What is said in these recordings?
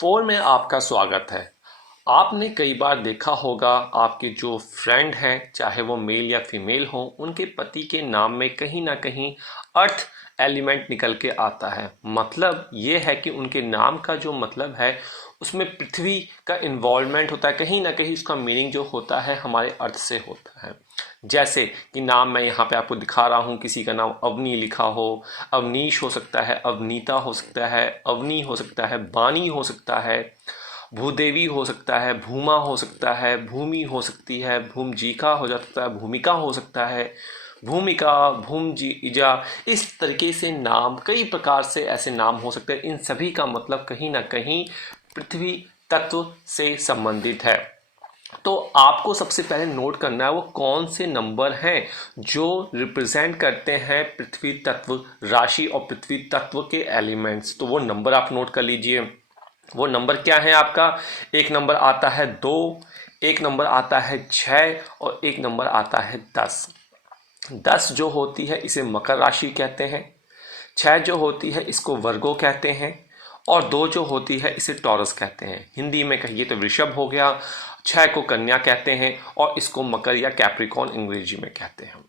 Four में आपका स्वागत है। आपने कई बार देखा होगा आपके जो फ्रेंड हैं, चाहे वो मेल या फीमेल हो, उनके पति के नाम में कहीं ना कहीं अर्थ एलिमेंट निकल के आता है। मतलब ये है कि उनके नाम का जो मतलब है उसमें पृथ्वी का इन्वॉल्वमेंट होता है, कहीं ना कहीं उसका मीनिंग जो होता है हमारे अर्थ से होता है। जैसे कि नाम मैं यहाँ पे आपको दिखा रहा हूँ, किसी का नाम अवनी लिखा हो, अवनीश हो सकता है, अवनीता हो सकता है, अवनी हो सकता है, बानी हो सकता है, भूदेवी हो सकता है, भूमा हो सकता है, भूमि हो सकती है, भूमजीका हो सकता है, भूमिका हो सकता है, भूमिका, भूमजीजा। इस तरीके से नाम, कई प्रकार से ऐसे नाम हो सकते हैं। इन सभी का मतलब कहीं ना कहीं पृथ्वी तत्व से संबंधित है। तो आपको सबसे पहले नोट करना है वो कौन से नंबर हैं जो रिप्रेजेंट करते हैं पृथ्वी तत्व राशि और पृथ्वी तत्व के एलिमेंट्स। तो वो नंबर आप नोट कर लीजिए। वो नंबर क्या है आपका? एक नंबर आता है 2, एक नंबर आता है 6 और एक नंबर आता है 10। 10 जो होती है इसे मकर राशि कहते हैं, 6 जो होती है इसको वर्गो कहते हैं और 2 जो होती है इसे टॉरस कहते हैं। हिंदी में कहिए तो वृषभ हो गया, 6 को कन्या कहते हैं और इसको मकर या कैप्रिकॉन अंग्रेजी में कहते हैं।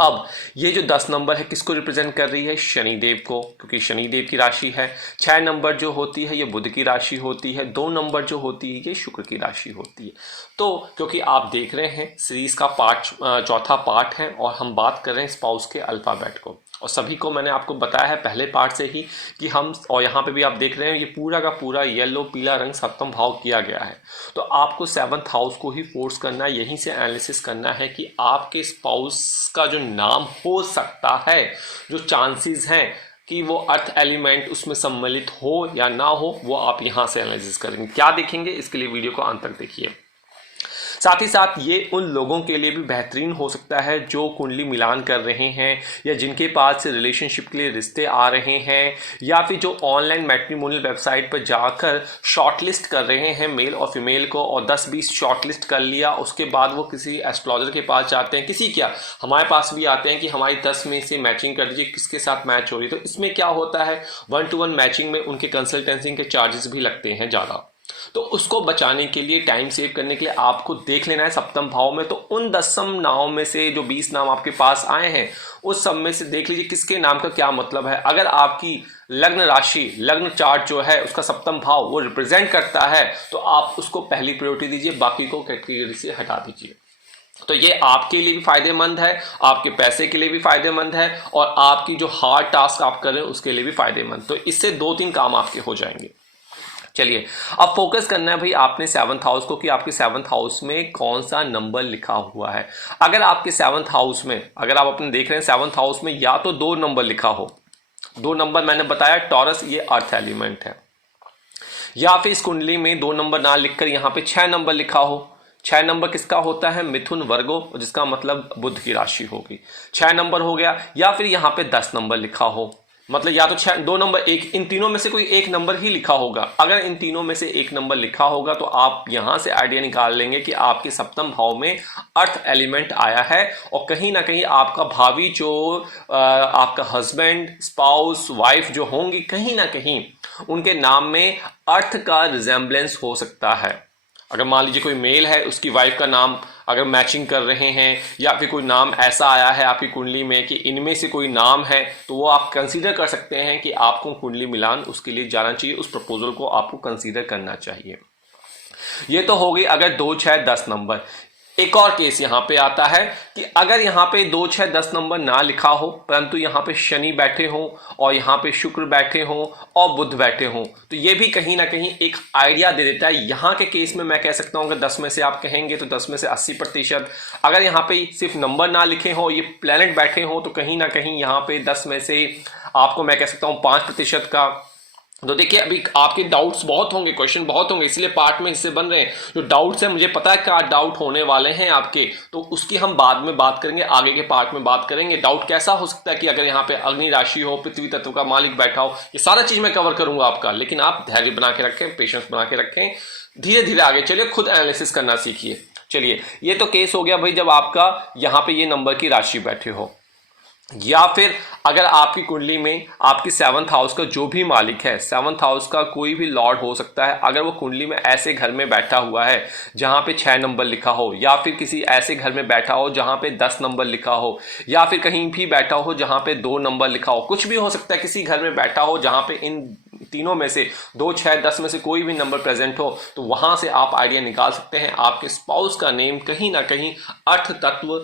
अब ये जो 10 नंबर है किसको रिप्रेजेंट कर रही है? शनिदेव को, क्योंकि शनिदेव की राशि है। 6 नंबर जो होती है ये बुध की राशि होती है। 2 नंबर जो होती है ये शुक्र की राशि होती है। तो क्योंकि आप देख रहे हैं सीरीज का चौथा पार्ट है और हम बात कर रहे हैं स्पाउस के अल्फाबेट को, और सभी को मैंने आपको बताया है पहले पार्ट से ही कि हम, और यहाँ पे भी आप देख रहे हैं ये पूरा का पूरा येलो पीला रंग सप्तम भाव किया गया है। तो आपको 7th हाउस को ही फोर्स करना है, यहीं से एनालिसिस करना है कि आपके स्पाउस का जो नाम हो सकता है, जो चांसेस हैं कि वो अर्थ एलिमेंट उसमें सम्मिलित हो या ना हो, वो आप यहाँ से एनालिसिस करेंगे। क्या देखेंगे इसके लिए वीडियो को अंत तक देखिए। साथ ही साथ ये उन लोगों के लिए भी बेहतरीन हो सकता है जो कुंडली मिलान कर रहे हैं या जिनके पास से रिलेशनशिप के लिए रिश्ते आ रहे हैं, या फिर जो ऑनलाइन मैट्रिमोनियल वेबसाइट पर जाकर शॉर्टलिस्ट कर रहे हैं मेल और फीमेल को, और 10-20 शॉर्टलिस्ट कर लिया, उसके बाद वो किसी एस्ट्रोलॉजर के पास जाते हैं, किसी क्या हमारे पास भी आते हैं कि हमारी 10 में से मैचिंग कर दीजिए, किसके साथ मैच हो रही है। तो इसमें क्या होता है, 1-to-1 मैचिंग में उनके कंसल्टेंसी के चार्जेस भी लगते हैं ज़्यादा। तो उसको बचाने के लिए, टाइम सेव करने के लिए आपको देख लेना है सप्तम भाव में। तो उन 10 नामों में से जो 20 नाम आपके पास आए हैं उस सब में से देख लीजिए किसके नाम का क्या मतलब है। अगर आपकी लग्न राशि, लग्न चार्ट जो है उसका सप्तम भाव वो रिप्रेजेंट करता है तो आप उसको पहली प्रायोरिटी दीजिए, बाकी को कैटेगरी से हटा दीजिए। तो ये आपके लिए भी फायदेमंद है, आपके पैसे के लिए भी फायदेमंद है, और आपकी जो हार्ड टास्क आप कर रहे हैं उसके लिए भी फायदेमंद। तो इससे 2-3 काम आपके हो जाएंगे। चलिए अब फोकस करना है भाई आपने 7th हाउस को, कि आपके 7th हाउस में कौन सा नंबर लिखा हुआ है। अगर आपके 7th हाउस में, अगर आप अपने देख रहे हैं 7th हाउस में या तो 2 नंबर लिखा हो, 2 नंबर मैंने बताया टॉरस ये अर्थ एलिमेंट है, या फिर इस कुंडली में 2 नंबर ना लिखकर यहाँ पे 6 नंबर लिखा हो। 6 नंबर किसका होता है? मिथुन वर्गो, जिसका मतलब बुध की राशि होगी। 6 नंबर हो गया, या फिर यहाँ पे 10 नंबर लिखा हो, मतलब या तो 2 नंबर, एक, इन तीनों में से कोई एक नंबर ही लिखा होगा। अगर इन तीनों में से एक नंबर लिखा होगा तो आप यहां से आइडिया निकाल लेंगे कि आपके सप्तम भाव में अर्थ एलिमेंट आया है, और कहीं ना कहीं आपका भावी जो आपका हस्बैंड, स्पाउस, वाइफ जो होंगी, कहीं ना कहीं उनके नाम में अर्थ का रिजेम्बलेंस हो सकता है। अगर मान लीजिए कोई मेल है, उसकी वाइफ का नाम अगर मैचिंग कर रहे हैं, या फिर कोई नाम ऐसा आया है आपकी कुंडली में कि इनमें से कोई नाम है, तो वो आप कंसीडर कर सकते हैं कि आपको कुंडली मिलान उसके लिए जाना चाहिए, उस प्रपोजल को आपको कंसीडर करना चाहिए। ये तो हो गई अगर 2, 6, 10 नंबर। एक और केस यहां पे आता है कि अगर यहां पे 2, 6, 10 नंबर ना लिखा हो, परंतु यहां पे शनि बैठे हो और यहां पे शुक्र बैठे हो और बुध बैठे हो, तो ये भी कहीं ना कहीं एक आइडिया दे देता है। यहां के केस में मैं कह सकता हूं अगर 10 में से आप कहेंगे तो 10 में से 80%। अगर यहां पे सिर्फ नंबर ना लिखे हो, ये प्लैनेट बैठे हो, तो कहीं ना कहीं यहां पे 10 में से आपको मैं कह सकता हूं 5% का। तो देखिए अभी आपके डाउट्स बहुत होंगे, क्वेश्चन बहुत होंगे, इसलिए पार्ट में हिस्से बन रहे हैं। जो डाउट्स हैं मुझे पता है क्या डाउट होने वाले हैं आपके, तो उसकी हम बाद में बात करेंगे, आगे के पार्ट में बात करेंगे। डाउट कैसा हो सकता है कि अगर यहाँ पे अग्नि राशि हो, पृथ्वी तत्व का मालिक बैठा हो, ये सारा चीज मैं कवर करूंगा आपका, लेकिन आप धैर्य बना के रखें, पेशेंस बना के रखें, धीरे धीरे आगे चलिए, खुद एनालिसिस करना सीखिए। चलिए ये तो केस हो गया भाई जब आपका यहाँ पे ये नंबर की राशि बैठे हो। या फिर अगर आपकी कुंडली में आपकी 7th हाउस का जो भी मालिक है, 7th हाउस का कोई भी लॉर्ड हो सकता है, अगर वो कुंडली में ऐसे घर में बैठा हुआ है जहां पे 6 नंबर लिखा हो, या फिर किसी ऐसे घर में बैठा हो जहां पे 10 नंबर लिखा हो, या फिर कहीं भी बैठा हो जहां पे 2 नंबर लिखा हो, कुछ भी हो सकता है, किसी घर में बैठा हो जहां पे इन तीनों में से 2, 6, 10 में से कोई भी नंबर प्रेजेंट हो, तो वहां से आप आइडिया निकाल सकते हैं आपके स्पाउस का नेम कहीं ना कहीं अर्थ तत्व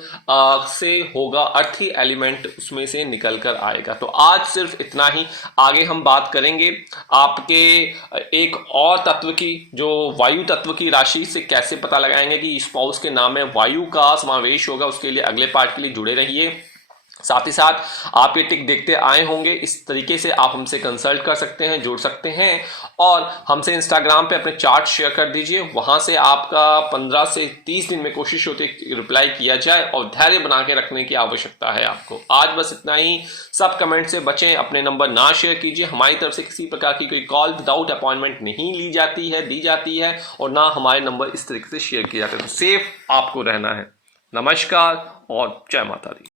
से होगा, अर्थी एलिमेंट उसमें से निकल कर आएगा। तो आज सिर्फ इतना ही, आगे हम बात करेंगे आपके एक और तत्व की, जो वायु तत्व की राशि से कैसे पता लगाएंगे कि स्पाउस के नाम में वायु का समावेश होगा। उसके लिए अगले पार्ट के लिए जुड़े रहिए। साथ ही साथ आप ये टिक देखते आए होंगे, इस तरीके से आप हमसे कंसल्ट कर सकते हैं, जुड़ सकते हैं, और हमसे इंस्टाग्राम पे अपने चार्ट शेयर कर दीजिए। वहां से आपका 15 से 30 दिन में कोशिश होती है रिप्लाई किया जाए, और धैर्य बना के रखने की आवश्यकता है आपको। आज बस इतना ही। सब कमेंट से बचें, अपने नंबर ना शेयर कीजिए। हमारी तरफ से किसी प्रकार की कोई कॉल विदाउट अपॉइंटमेंट नहीं ली जाती है, दी जाती है, और ना हमारे नंबर इस तरीके से शेयर किए जाते हैं। तो सेफ आपको रहना है। नमस्कार और जय माता दी।